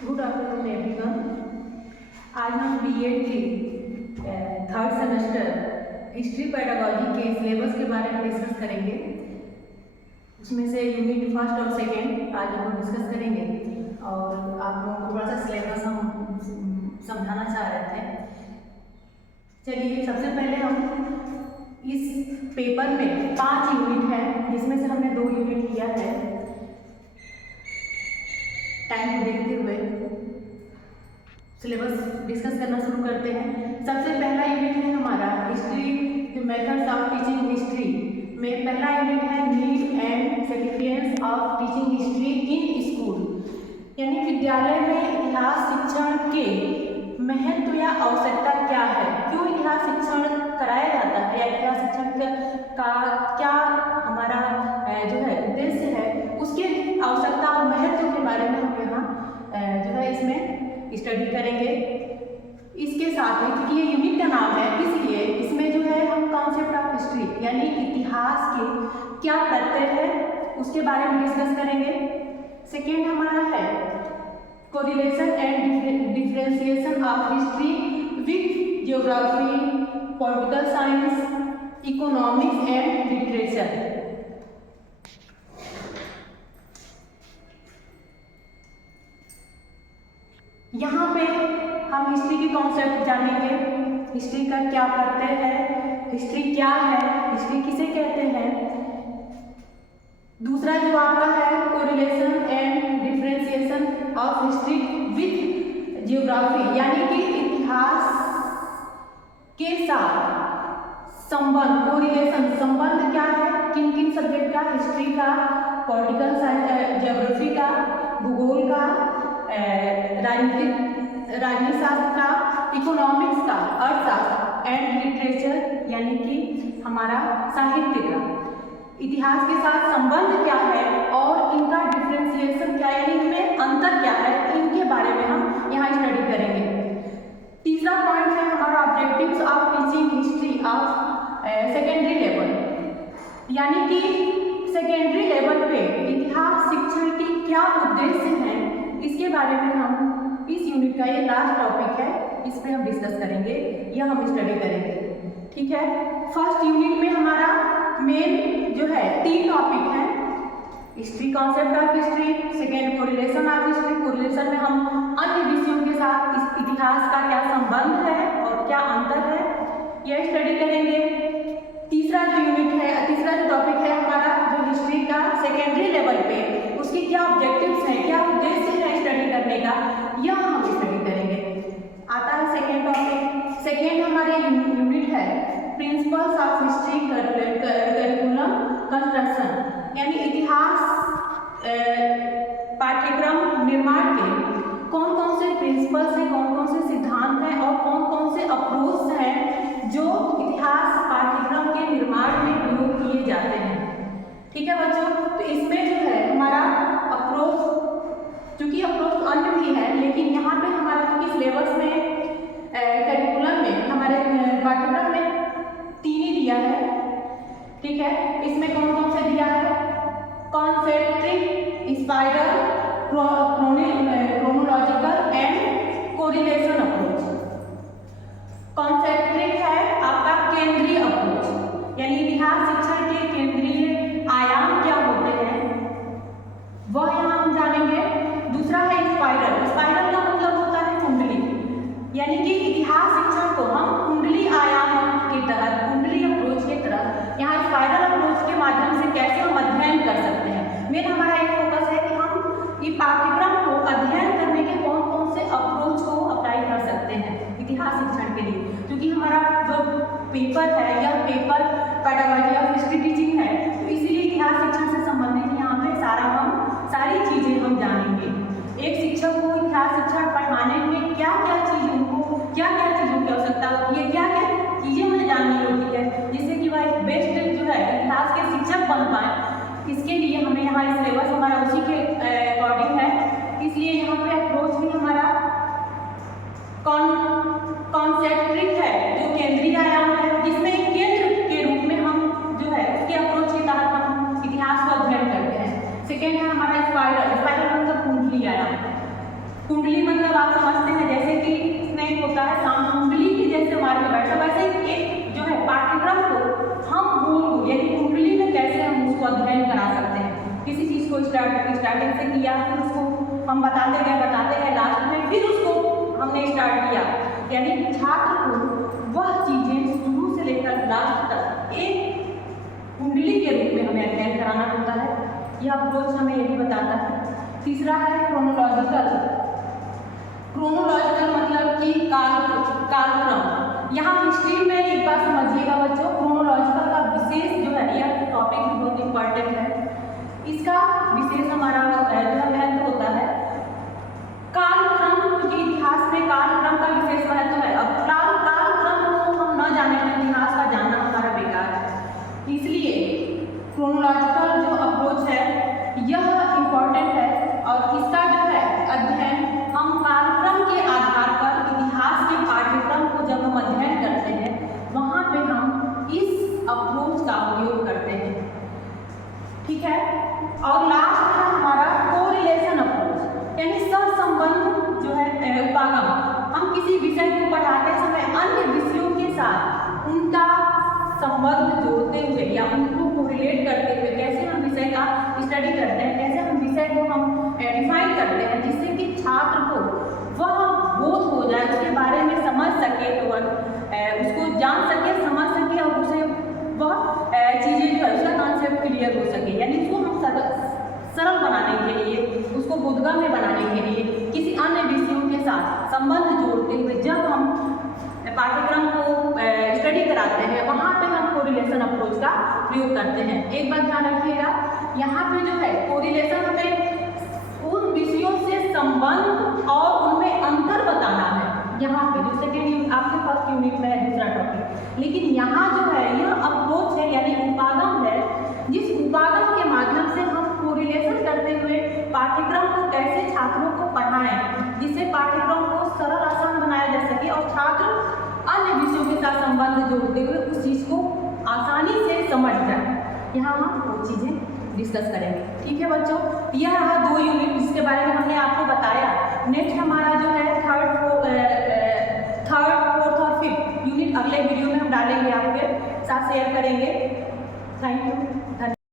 Good afternoon everyone. आज हम BEd के थर्ड सेमेस्टर हिस्ट्री पेडागॉजी के सिलेबस के बारे में डिस्कस करेंगे। उसमें से यूनिट फर्स्ट और सेकेंड आज हम डिस्कस करेंगे और आप लोगों को थोड़ा सा सिलेबस हम समझाना चाह रहे थे। चलिए, सबसे पहले हम इस पेपर में 5 यूनिट है, जिसमें से हमने 2 यूनिट लिया है। टाइम को देखते हुए सिलेबस डिस्कस करना शुरू करते हैं। सबसे पहला यूनिट है हमारा history methods of teaching history में पहला यूनिट है need and significance of teaching history in school, यानी विद्यालय में इतिहास शिक्षण के महत्व या आवश्यकता क्या है, क्यों इतिहास शिक्षण कराया जाता है या इतिहास शिक्षण का क्या हमारा जो है उद्देश्य है, उसके आवश्यकता और महत्व के बारे में हम यहाँ जो है इसमें स्टडी करेंगे। इसके साथ में, क्योंकि ये यूनिट का नाम है, इसलिए इसमें जो है हम कॉन्सेप्ट ऑफ हिस्ट्री यानी इतिहास के क्या प्रत्यय है उसके बारे में डिस्कस करेंगे। सेकेंड हमारा है correlation and differentiation of history with geography, political science, economics and literature. यहाँ पे हम हिस्ट्री के कॉन्सेप्ट जानेंगे, हिस्ट्री का क्या प्रत्यय है, हिस्ट्री क्या है, हिस्ट्री किसे कहते हैं। दूसरा जो आपका है correlation and differentiation of history with geography, यानी कि इतिहास के साथ संबंध, कोरिलेशन संबंध क्या है, किन किन सब्जेक्ट का, हिस्ट्री का, पॉलिटिकल साइंस, ज्योग्राफी का, भूगोल का, राजनीति शास्त्र का, इकोनॉमिक्स का, अर्थशास्त्र एंड लिटरेचर यानी कि हमारा साहित्य का। इतिहास के साथ संबंध क्या है और इनका डिफरेंशिएशन क्या है, इनमें अंतर क्या है, इनके बारे में हम यहाँ स्टडी करेंगे। तीसरा पॉइंट है हमारा objectives of teaching history of secondary level, यानी कि सेकेंडरी लेवल पे इतिहास शिक्षण के क्या उद्देश्य हैं, इसके बारे में हम इस यूनिट का ये लास्ट टॉपिक है, इस पे हम डिस्कस करेंगे या हम स्टडी करेंगे। ठीक है, फर्स्ट यूनिट में हमारा मेन जो है 3 टॉपिक है, history, concept of history, second correlation of history. Correlation में हम अन्य विषयों के साथ इस इतिहास का क्या संबंध है और क्या अंतर है, यह स्टडी करेंगे। तीसरा जो यूनिट है, तीसरा जो टॉपिक है हमारा जो हिस्ट्री का सेकेंडरी लेवल पे उसके क्या ऑब्जेक्टिव्स हैं, क्या उद्देश्य है स्टडी करने का, यह हम स्टडी करेंगे। आता है सेकेंड टॉपिक। सेकेंड हमारे यूनिट है principles of history curriculum construction, यानी इतिहास पाठ्यक्रम निर्माण के कौन कौन से प्रिंसिपल्स हैं, कौन कौन से सिद्धांत हैं और कौन कौन से अप्रोच हैं जो इतिहास पाठ्यक्रम के निर्माण में प्रयोग किए जाते हैं। ठीक है बच्चों, तो इसमें जो है हमारा अप्रोच, चूंकि अप्रोच अन्य भी है, लेकिन यहाँ पे हमारा चूंकि सिलेबस में करिकुलम में हमारे पाठ्यक्रम में 3 ही दिया है। ठीक है, इसमें कौन कौन से दिया है, concentric, spiral, chronological and correlation approach. Concentric है आपका केंद्रीय अप्रोच, यानी इतिहास शिक्षण के केंद्रीय आयाम क्या होते हैं वह यहाँ हम जानेंगे। दूसरा है स्पाइरल। स्पाइरल का मतलब होता है कुंडली, यानी कि इतिहास शिक्षण को हम कुंडली आयाम के तहत, कुंडली अप्रोच के तरह यहाँ स्पाइरल अप्रोच के माध्यम से कैसे हम अध्ययन कर सकते हैं। मेन हमारा एक फोकस है कि हम ये पाठ्यक्रम को अध्ययन करने के कौन कौन से अप्रोच को अप्लाई कर सकते हैं इतिहास शिक्षण के लिए, क्योंकि हमारा जो पेपर है यह paper pedagogy of history teaching है, तो इसीलिए इतिहास शिक्षण से संबंधित यहाँ पे सारी चीजें हम जानेंगे। एक शिक्षक को इतिहास शिक्षण पढ़ाने में क्या क्या चीजें, उनको क्या क्या चीजों की आवश्यकता होती है, क्या क्या चीजें उन्हें जाननी होती है, जिससे कि वह एक बेस्ट जो है इतिहास के शिक्षक बन पाए। इसके लिए हमें यहाँ सिलेबस हमारा उसी के अकॉर्डिंग है, इसलिए यहाँ पे अप्रोच भी हमारा कॉन्सेंट्रिक है, जो केंद्रीय आयाम है, जिसमें केंद्र के रूप में हम जो है उसके अप्रोच के तहत हम इतिहास को अध्ययन करते हैं। सेकेंड है हमारा स्पाइरल। स्पाइरल मतलब कुंडली आयाम। कुंडली मतलब आप समझते हैं जैसे कि स्नेक होता है, सांप कुंडली के जैसे मार के बैठा, वैसे एक जो है पाठ्यक्रम को हम गोल यानी कुंडली में कैसे हम उसको अध्ययन करा सकते हैं। किसी चीज़ को स्टार्टिंग से किया, फिर उसको हम बताते गए लास्ट में फिर उसको हमने स्टार्ट किया, यानी छात्र को वह चीज़ें शुरू से लेकर लास्ट तक एक कुंडली के रूप में हमें अध्ययन कराना होता है। यह अप्रोच हमें यही बताता है। तीसरा है क्रोनोलॉजिकल। क्रोनोलॉजिकल मतलब कि कालक्रम। यहाँ हिस्ट्री में एक बात समझिएगा बच्चों, क्रोनोलॉजिकल का विशेष जो है यह टॉपिक भी बहुत इंपॉर्टेंट है। इसका विशेष हमारा जो है महत्व होता है कालक्रम, क्योंकि इतिहास में कालक्रम का विशेष महत्व है। अब कालक्रम को हम न जाने तो इतिहास का जानना हमारा बेकार है, इसलिए क्रोनोलॉजिकल जो अप्रोच है यह इम्पॉर्टेंट है। और इसका जो है अध्ययन हम कालक्रम के आधार पर इतिहास के पाठ्यक्रम को जब हम अध्ययन करते हैं वहाँ पे हम इस अप्रोच का उपयोग करते हैं, ठीक है। और लास्ट है हमारा कोरिलेशन अप्रोच, यानी सहसंबंध जो है उपागम। हम किसी विषय को पढ़ाते समय अन्य विषयों के साथ उनका संबंध जोड़ते हुए या उनको कोरिलेट करते हुए कैसे हम विषय का स्टडी करते हैं, कैसे हम विषय को हम डिफाइन करते हैं, जिससे कि छात्र को वह बोध हो जाए, उसके बारे में समझ सके, उसको जान सके, समझ सके और उसे वह चीज़ें जो है उसका कॉन्सेप्ट क्लियर हो सके। यानी उसको हम सरल बनाने के लिए, उसको बोधगम्य बनाने के लिए किसी अन्य विषयों के साथ संबंध जोड़ते हुए जब हम पाठ्यक्रम को स्टडी कराते हैं वहाँ पे हम कोरिलेशन अप्रोच का प्रयोग करते हैं। एक बात ध्यान रखिएगा, यहाँ पे जो है कोरिलेशन हमें उन विषयों से संबंध और उनमें अंतर बताना है। यहाँ पे जो सेकेंड आपके फर्स्ट यूनिट में है दूसरा टॉपिक, लेकिन यहाँ जो है यह अप्रोच है यानी उपागम है, जिस उपागम के माध्यम से हम कोरिलेशन करते हुए पाठ्यक्रम को कैसे छात्रों को पढ़ाएं, जिससे पाठ्यक्रम को सरल आसान बनाया जा सके और छात्र अन्य विषयों के साथ संबंध जोड़ते हुए उस चीज़ को आसानी से समझ जाए। यहाँ हम वो चीज़ें डिस्कस करेंगे, ठीक है बच्चों। यह रहा 2 यूनिट जिसके बारे में हमने आपको बताया। नेक्स्ट हमारा जो है थर्ड, फोर्थ और फिफ्थ यूनिट अगले वीडियो में हम डालेंगे, आपके साथ शेयर करेंगे। Thank you.